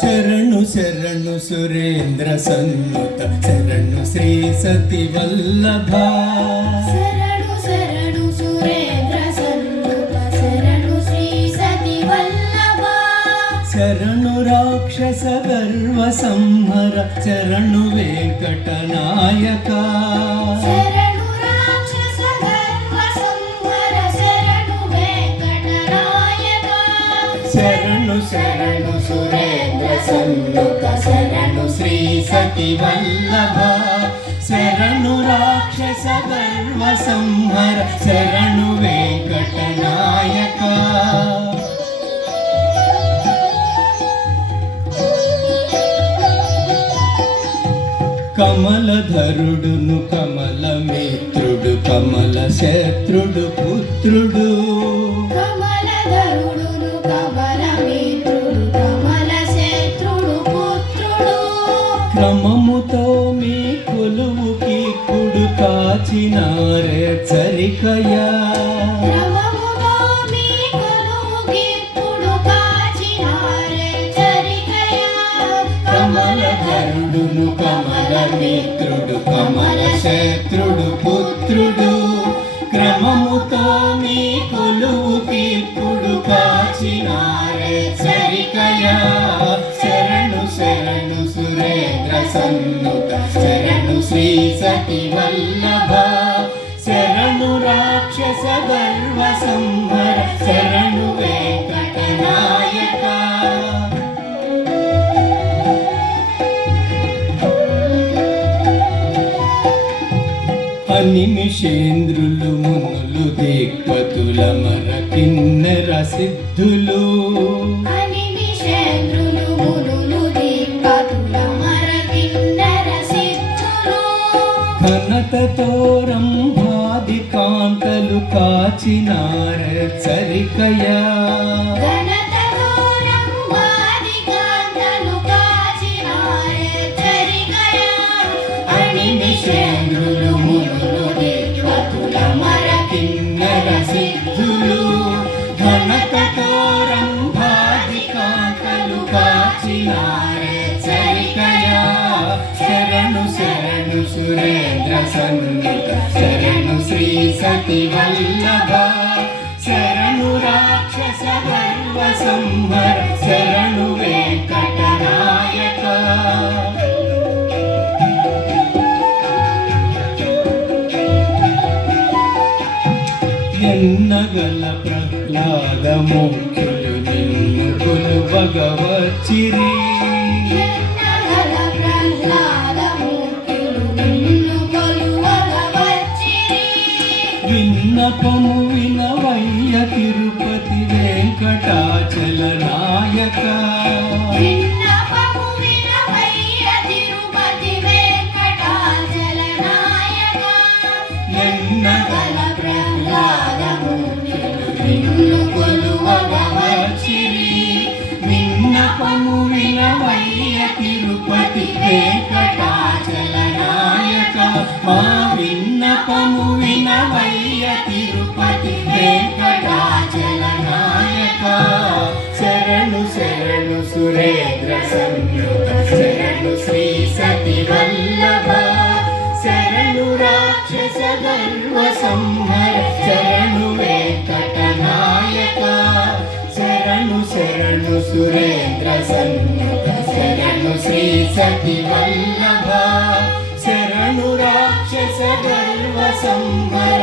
శరణు శరణు సురేంద్ర సన్నుత శరణు శ్రీ సతి వల్లభ శరణు శరణు సురేంద్ర సన్నుత శరణు శ్రీ సతి వల్లభ శరణు రాక్షస గర్వ సంహర శరణు వెంకట నాయక శరణు రాక్షస గర్వ సంహర శరణు వెంకట నాయక శరణు శరణు సురేంద్ర సన్నుత శరణు శ్రీ సతి వల్లభ శరణు రాక్షస గర్వ సంహర శరణు వెంకట నాయక కమలధరుడును కమల మిత్రుడు కమల శత్రుడు పుత్రుడు కమలధరుడును కమల మిత్రుడు కమల శత్రుడు పుత్రుడు క్రమముతో మీ కొలువుకి ఇప్పుడు కాచినారే చరికయా క్రమముతో మీ కొలువుకిప్పుడు కాచినారే చరికయా కమలధరుడును కమల మిత్రుడు కమల శత్రుడు పుత్రుడు క్రమముతో మీ కొలువుకి ఇప్పుడు కాచినారే చరికయా శరణు శరణు సురేంద్ర సన్నుత శరణు శ్రీ సతి వల్లభ శరణు రాక్షస గర్వ సంహర శరణు వెంకట నాయక నిమిషేంద్రులు మునులు దిక్పతుల మర కిన్నెర సిద్ధులు నిమిషేంద్రులు మునులు దిక్పతుల మర కిన్నెర సిద్ధులు ఘనతతో రంభాది కాంతలు కాచినార చరికయా ఘనతతో రంభాది కాంతలు కాచినారే చరికయా నిమిషేంద్రులు మునులు దిక్పతుల మర కిన్నెర సిద్ధులు ఘనతతో రంభాది కాంతలు కాచినార చరికయా శరణు శరణు సురేంద్ర సన్నుత శరణు శ్రీ సతి వల్లభ శరణు రాక్షస గర్వ సంహర శరణు వెంకట నాయక ఎన్నగల ప్రహ్లాద ముఖ్యులు నిన్ను కొలువగవచ్చిరి ఎన్నగల ప్రహ్లాద ముఖ్యులు నిన్ను కొలువగవచ్చిరి విన్నపము వినవయ్య తిరుపతి వెంకటాచల నాయక విన్నపము వినవయ్య తిరుపతి వెంకటాచల నాయక ఎన్నగల ప్రహ్లాద ముఖ్యులు నిన్ను కొలువగవచ్చిరి విన్నపము వినవయ్య తిరుపతి వెంకటాచల నాయక మా విన్నపము వినవయ్య తిరుపతి వెంకటాచల నాయక శరణు శరణు సురేంద్ర సన్నుత శరణు శ్రీ సతి వల్లభ శరణు రాక్షస గర్వ సంహర శరణు వెంకట నాయక శరణు శరణు సురేంద్ర సన్నుత శరణు శ్రీ సతి వల్లభ శరణు రాక్షస గర్వ సంహర